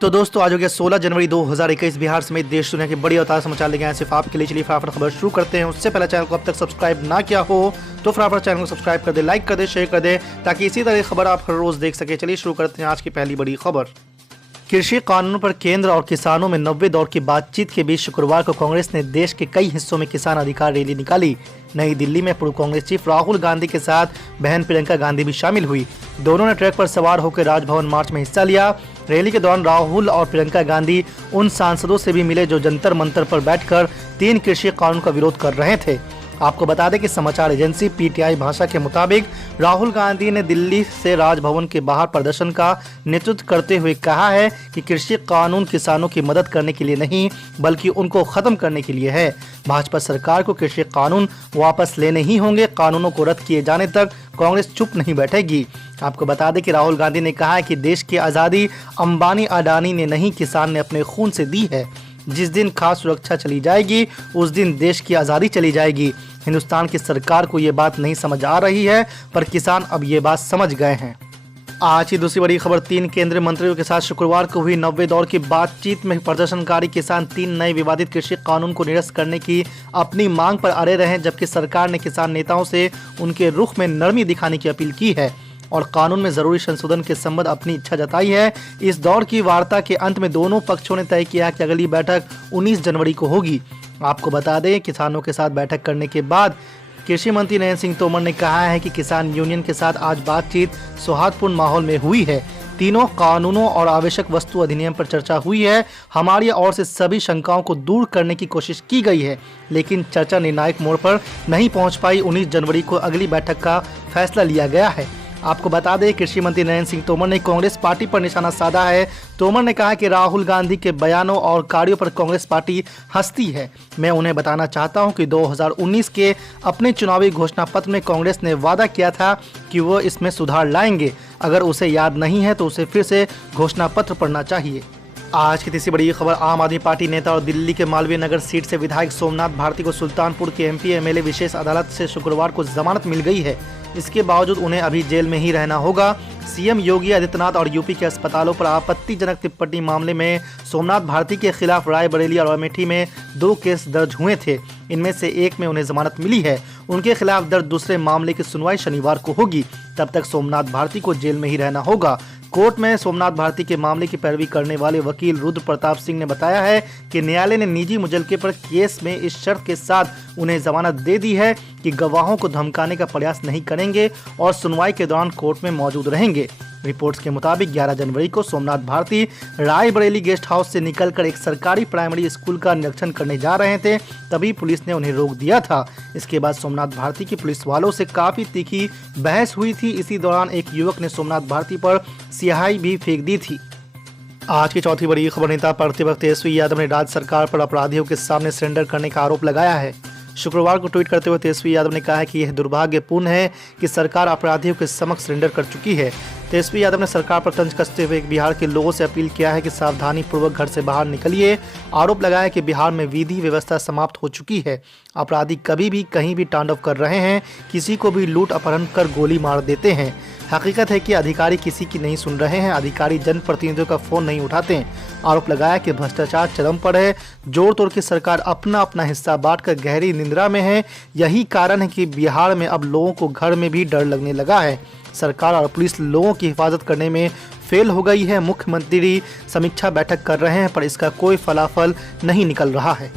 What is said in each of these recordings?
तो दोस्तों आज हो गया 16 जनवरी 2021। बिहार समेत देश दुनिया के बड़ी और ताज़ा समाचार लेके आए सिर्फ आपके लिए। चलिए फटाफट खबर शुरू करते हैं। उससे पहले चैनल को अब तक सब्सक्राइब ना किया हो तो फटाफट चैनल को सब्सक्राइब कर दे, लाइक कर दे, शेयर कर दे, ताकि इसी तरह की खबर आप हर रोज देख सके। चलिए शुरू करते हैं आज की पहली बड़ी खबर। कृषि कानून पर केंद्र और किसानों में 90 दौर की बातचीत के बीच शुक्रवार को कांग्रेस ने देश के कई हिस्सों में किसान अधिकार रैली निकाली। नई दिल्ली में पूर्व कांग्रेस चीफ राहुल गांधी के साथ बहन प्रियंका गांधी भी शामिल हुई। दोनों ने ट्रक पर सवार होकर राजभवन मार्च में हिस्सा लिया। रैली के दौरान राहुल और प्रियंका गांधी उन सांसदों से भी मिले जो जंतर मंतर पर बैठकर 3 कृषि कानून का विरोध कर रहे थे। आपको बता दें कि समाचार एजेंसी पीटीआई भाषा के मुताबिक राहुल गांधी ने दिल्ली से राजभवन के बाहर प्रदर्शन का नेतृत्व करते हुए कहा है कि कृषि कानून किसानों की मदद करने के लिए नहीं बल्कि उनको खत्म करने के लिए है। भाजपा सरकार को कृषि कानून वापस लेने ही होंगे। कानूनों को रद्द किए जाने तक कांग्रेस चुप नहीं बैठेगी। आपको बता दें कि राहुल गांधी ने कहा है कि देश की आज़ादी अंबानी अडानी ने नहीं, किसान ने अपने खून से दी है। जिस दिन खास सुरक्षा चली जाएगी उस दिन देश की आज़ादी चली जाएगी। हिंदुस्तान की सरकार को ये बात नहीं समझ आ रही है, पर किसान अब ये बात समझ गए हैं। आज की दूसरी बड़ी खबर। 3 केंद्रीय मंत्रियों के साथ शुक्रवार को हुई 90 दौर की बातचीत में प्रदर्शनकारी किसान 3 नए विवादित कृषि कानून को निरस्त करने की अपनी मांग पर अड़े रहे, जबकि सरकार ने किसान नेताओं से उनके रुख में नरमी दिखाने की अपील की है और कानून में जरूरी संशोधन के संबंध अपनी इच्छा जताई है। इस दौर की वार्ता के अंत में दोनों पक्षों ने तय किया कि अगली बैठक 19 जनवरी को होगी। आपको बता दें, किसानों के साथ बैठक करने के बाद कृषि मंत्री नरेंद्र सिंह तोमर ने कहा है कि किसान यूनियन के साथ आज बातचीत सौहार्दपूर्ण माहौल में हुई है। तीनों कानूनों और आवश्यक वस्तु अधिनियम पर चर्चा हुई है। हमारी ओर से सभी शंकाओं को दूर करने की कोशिश की गई है, लेकिन चर्चा निर्णायक मोड़ पर नहीं पहुंच पाई। 19 जनवरी को अगली बैठक का फैसला लिया गया है। आपको बता दें, कृषि मंत्री नरेंद्र सिंह तोमर ने कांग्रेस पार्टी पर निशाना साधा है। तोमर ने कहा कि राहुल गांधी के बयानों और कार्यों पर कांग्रेस पार्टी हंसती है। मैं उन्हें बताना चाहता हूं कि 2019 के अपने चुनावी घोषणा पत्र में कांग्रेस ने वादा किया था कि वो इसमें सुधार लाएंगे। अगर उसे याद नहीं है तो उसे फिर से घोषणा पत्र पढ़ना चाहिए। आज की तीसरी बड़ी खबर। आम आदमी पार्टी नेता और दिल्ली के मालवीय नगर सीट से विधायक सोमनाथ भारती को सुल्तानपुर के एमपी एमएलए विशेष अदालत से शुक्रवार को जमानत मिल गई है। इसके बावजूद उन्हें अभी जेल में ही रहना होगा। सीएम योगी आदित्यनाथ और यूपी के अस्पतालों पर आपत्तिजनक टिप्पणी मामले में सोमनाथ भारती के खिलाफ रायबरेली और अमेठी में 2 केस दर्ज हुए थे। इनमें से एक में उन्हें जमानत मिली है। उनके खिलाफ दर्ज दूसरे मामले की सुनवाई शनिवार को होगी। तब तक सोमनाथ भारती को जेल में ही रहना होगा। कोर्ट में सोमनाथ भारती के मामले की पैरवी करने वाले वकील रुद्र प्रताप सिंह ने बताया है कि न्यायालय ने निजी मुचलके पर केस में इस शर्त के साथ उन्हें जमानत दे दी है कि गवाहों को धमकाने का प्रयास नहीं करेंगे और सुनवाई के दौरान कोर्ट में मौजूद रहेंगे। रिपोर्ट्स के मुताबिक 11 जनवरी को सोमनाथ भारती रायबरेली गेस्ट हाउस से निकलकर एक सरकारी प्राइमरी स्कूल का निरीक्षण करने जा रहे थे, तभी पुलिस ने उन्हें रोक दिया था। इसके बाद सोमनाथ भारती की पुलिस वालों से काफी तीखी बहस हुई थी। इसी दौरान एक युवक ने सोमनाथ भारती पर स्याही भी फेंक दी थी। आज की चौथी बड़ी खबर। नेता प्रतिपक्ष तेजस्वी यादव ने राज्य सरकार पर अपराधियों के सामने सरेंडर करने का आरोप लगाया है। शुक्रवार को ट्वीट करते हुए तेजस्वी यादव ने कहा है कि यह दुर्भाग्यपूर्ण है कि सरकार अपराधियों के समक्ष सरेंडर कर चुकी है। तेजस्वी यादव ने सरकार पर तंज कसते हुए बिहार के लोगों से अपील किया है कि सावधानी पूर्वक घर से बाहर निकलिए। आरोप लगाया कि बिहार में विधि व्यवस्था समाप्त हो चुकी है। अपराधी कभी भी कहीं भी तांडव कर रहे हैं, किसी को भी लूट अपहरण कर गोली मार देते हैं। हकीकत है कि अधिकारी किसी की नहीं सुन रहे हैं। अधिकारी जनप्रतिनिधियों का फोन नहीं उठाते। आरोप लगाया कि भ्रष्टाचार चरम पर है। जोड़ तोड़ की सरकार अपना अपना हिस्सा बांटकर गहरी निंद्रा में है। यही कारण है कि बिहार में अब लोगों को घर में भी डर लगने लगा है। सरकार और पुलिस लोगों की हिफाजत करने में फेल हो गई है। मुख्यमंत्री समीक्षा बैठक कर रहे हैं, पर इसका कोई फलाफल नहीं निकल रहा है।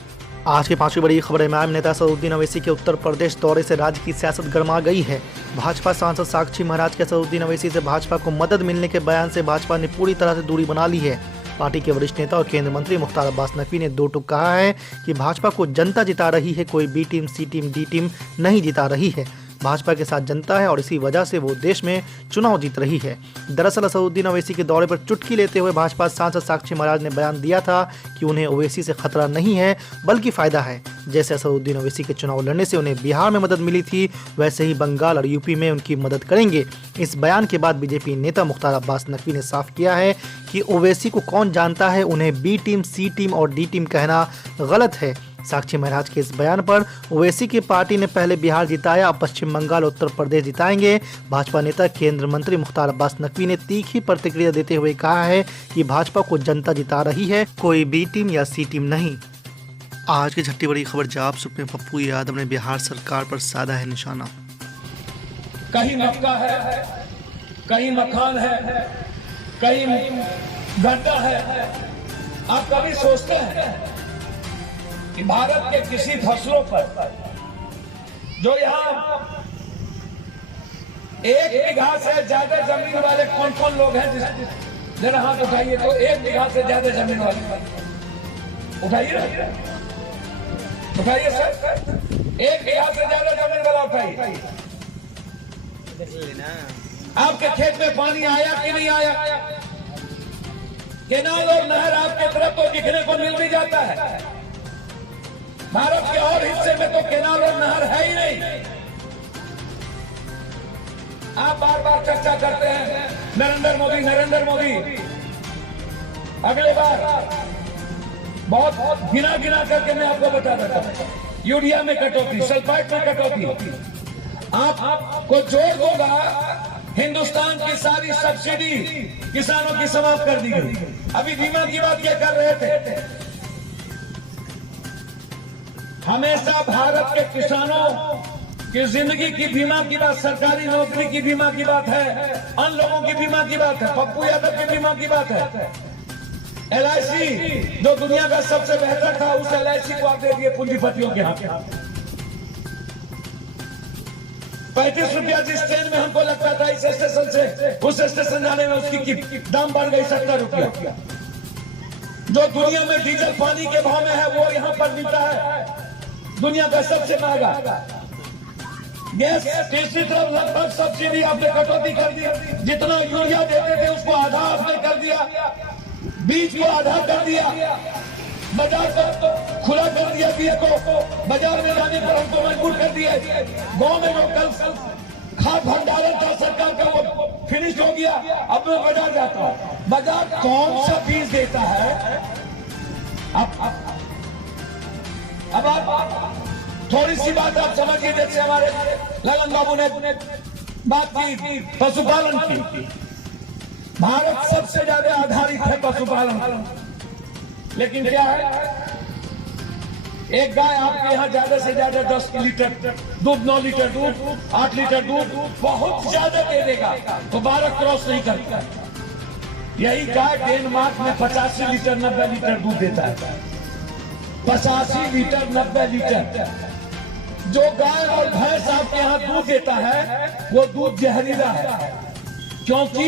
आज की 5वीं बड़ी खबर। इमाम नेता असदुद्दीन ओवैसी के उत्तर प्रदेश दौरे से राज्य की सियासत गर्मा गई है। भाजपा सांसद साक्षी महाराज के असदुद्दीन ओवैसी से भाजपा को मदद मिलने के बयान से भाजपा ने पूरी तरह से दूरी बना ली है। पार्टी के वरिष्ठ नेता और केंद्रीय मंत्री मुख्तार अब्बास नकवी ने 2 टूक कहा है कि भाजपा को जनता जिता रही है, कोई बी टीम, सी टीम, डी टीम नहीं जिता रही है। भाजपा के साथ जनता है और इसी वजह से वो देश में चुनाव जीत रही है। दरअसल असदुद्दीन ओवैसी के दौरे पर चुटकी लेते हुए भाजपा सांसद साक्षी महाराज ने बयान दिया था कि उन्हें ओवैसी से खतरा नहीं है बल्कि फायदा है। जैसे असदुद्दीन ओवैसी के चुनाव लड़ने से उन्हें बिहार में मदद मिली थी, वैसे ही बंगाल और यूपी में उनकी मदद करेंगे। इस बयान के बाद बीजेपी नेता मुख्तार अब्बास नकवी ने साफ किया है कि ओवैसी को कौन जानता है, उन्हें बी टीम, सी टीम और डी टीम कहना गलत है। साक्षी महाराज के इस बयान पर ओवैसी की पार्टी ने पहले बिहार जिताया, अब पश्चिम बंगाल उत्तर प्रदेश जिताएंगे। भाजपा नेता केंद्र मंत्री मुख्तार अब्बास नकवी ने तीखी प्रतिक्रिया देते हुए कहा है कि भाजपा को जनता जिता रही है, कोई बी टीम या सी टीम नहीं। आज की छठी बड़ी खबर, जाप सुप्रीम पप्पू यादव ने बिहार सरकार पर साधा है निशाना। कहीं मक्का है, कहीं मकान है, कहीं गड्ढा है। आप कभी सोचते हैं कि भारत के किसी फसलों पर जो यहाँ 1 बीघा से ज्यादा जमीन वाले कौन कौन लोग हैं? जरा हाथ उठाइए तो 1 बीघा से ज्यादा जमीन वाले उठाइए, उठाइए सर, 1 बीघा से ज्यादा जमीन वाला उठाइए। आपके खेत में पानी आया कि नहीं आया? केनाल और नहर आपके तरफ तो दिखने को मिल भी जाता है। भारत के और हिस्से में तो केनाल और नहर है ही नहीं। आप बार बार चर्चा करते हैं नरेंद्र मोदी, नरेंद्र मोदी। अगले बार बहुत गिना गिना करके मैं आपको बता देता हूं, यूरिया में कटौती, सल्फाइड में कटौती। आपको जोड़ दूंगा, हिंदुस्तान की सारी सब्सिडी किसानों की समाप्त कर दी गई। अभी बीमा की बात क्या कर रहे थे? हमेशा भारत के किसानों की जिंदगी की बीमा की बात, सरकारी नौकरी की बीमा की बात है, अन्य लोगों की बीमा की बात है, पप्पू यादव की बीमा की बात है। LIC जो दुनिया का सबसे बेहतर था, उस LIC को आप दे दिए पूंजीपतियों के हाथ। 35 रुपया जिस ट्रेन में हमको लगता था इस स्टेशन से उस स्टेशन जाने में, उसकी दाम बढ़ गई 70 रुपया। जो दुनिया में डीजल पानी के भाव में है, वो यहाँ पर मिलता है दुनिया का सबसे महंगा। गैस तीसरी तरफ लगभग सब्सिडी आपने कटौती कर दी। जितना यूरिया देते थे उसको आधा आपने कर दिया, बीज को आधा कर दिया, बाजार को खुला कर दिया, बीज को बाजार में लाने पर हमको मजबूर कर दिया। गांव में जो कल खाद भंडारण था सरकार का, वो फिनिश हो गया। अब मैं बाजार जाता हूँ, बाजार कौन सा बीज देता है? अब आप थोड़ी सी बात आप समझिए। जैसे हमारे ललन बाबू ने बात की पशुपालन की, भारत सबसे ज्यादा आधारित है पशुपालन पर। लेकिन क्या है, एक गाय आपके यहाँ ज्यादा से ज्यादा 10 लीटर दूध, 9 लीटर दूध, 8 लीटर दूध बहुत ज्यादा दे देगा, तो 12 क्रॉस नहीं करता। यही गाय डेनमार्क में 85 लीटर 90 लीटर दूध देता है। 85 लीटर 90 लीटर जो गाय और भैंस आपके यहाँ दूध देता है, वो दूध जहरीला है, क्योंकि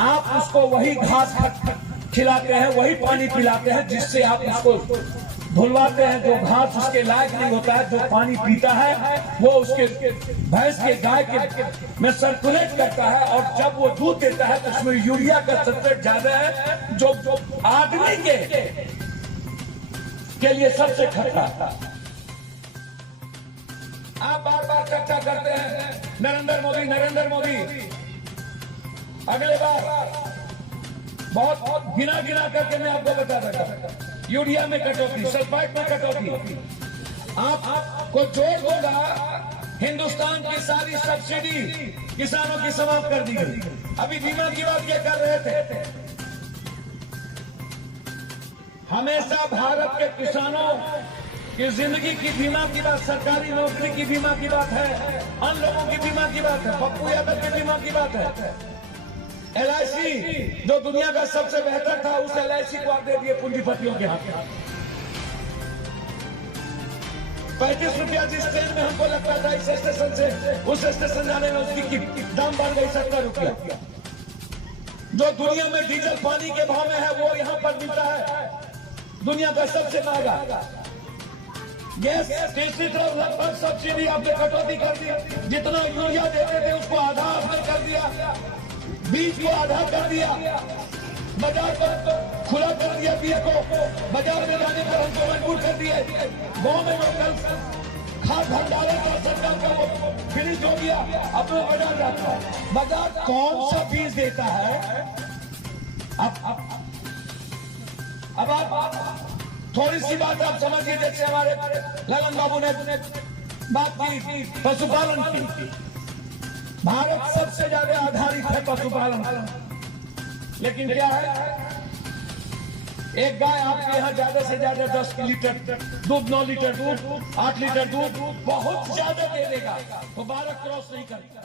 आप उसको वही घास खिलाते हैं, वही पानी पिलाते हैं, जिससे आप उसको धुलवाते हैं। जो घास उसके लायक नहीं होता है, जो पानी पीता है, वो उसके भैंस के, गाय के में सर्कुलेट करता है, और जब वो दूध देता है तो उसमें यूरिया का सब्सटेंस ज्यादा है, जो आदमी के लिए सबसे खतरा है। आप बार बार चर्चा करते हैं नरेंद्र मोदी, नरेंद्र मोदी। अगले बार बहुत गिना गिना करके मैं आपको बता देता हूं, यूरिया में कटौती, सल्फाइड में कटौती। आपको जोड़ दूंगा, हिंदुस्तान की सारी सब्सिडी किसानों की समाप्त कर दी गई। अभी बीमा की बात क्या कर रहे थे? हमेशा भारत के किसानों की जिंदगी की बीमा की बात, सरकारी नौकरी की बीमा की बात है, अन्य लोगों की बीमा की बात है, पप्पू यादव की बीमा की बात है। LIC जो दुनिया का सबसे बेहतर था, उस LIC को आप दे दिए पूंजीपतियों के हाथ। 35 रुपया जिस ट्रेन में हमको लगता था इस स्टेशन से उस स्टेशन जाने में, उसकी दाम बढ़ गई 70 रुपया। जो दुनिया में डीजल पानी के भाव में है, वो यहाँ पर मिलता है दुनिया का सबसे महंगा। गैस तीसरी तरफ लगभग सब्सिडी आपने कटौती कर दी। जितना यूरिया देते थे उसको आधा आपने कर दिया, बीज को आधा कर दिया, बाजार को खुला कर दिया, बीज को बाजार में लाने पर हमको मजबूर कर दिए। गांव में जो कल खाद भंडारण था सरकार का, वो फिनिश हो गया। अब मैं बाजार जाता हूँ, बाजार कौन सा बीज देता है? अब आप थोड़ी सी बात आप समझिए, जैसे हमारे ललन बाबू ने बात की पशुपालन की। भारत सबसे ज्यादा आधारित है पशुपालन पर, लेकिन क्या है, एक गाय आपके यहाँ ज्यादा से ज्यादा 10 लीटर दूध, 9 लीटर दूध, 8 लीटर दूध बहुत ज्यादा दे देगा, तो 12 क्रॉस नहीं करेगा।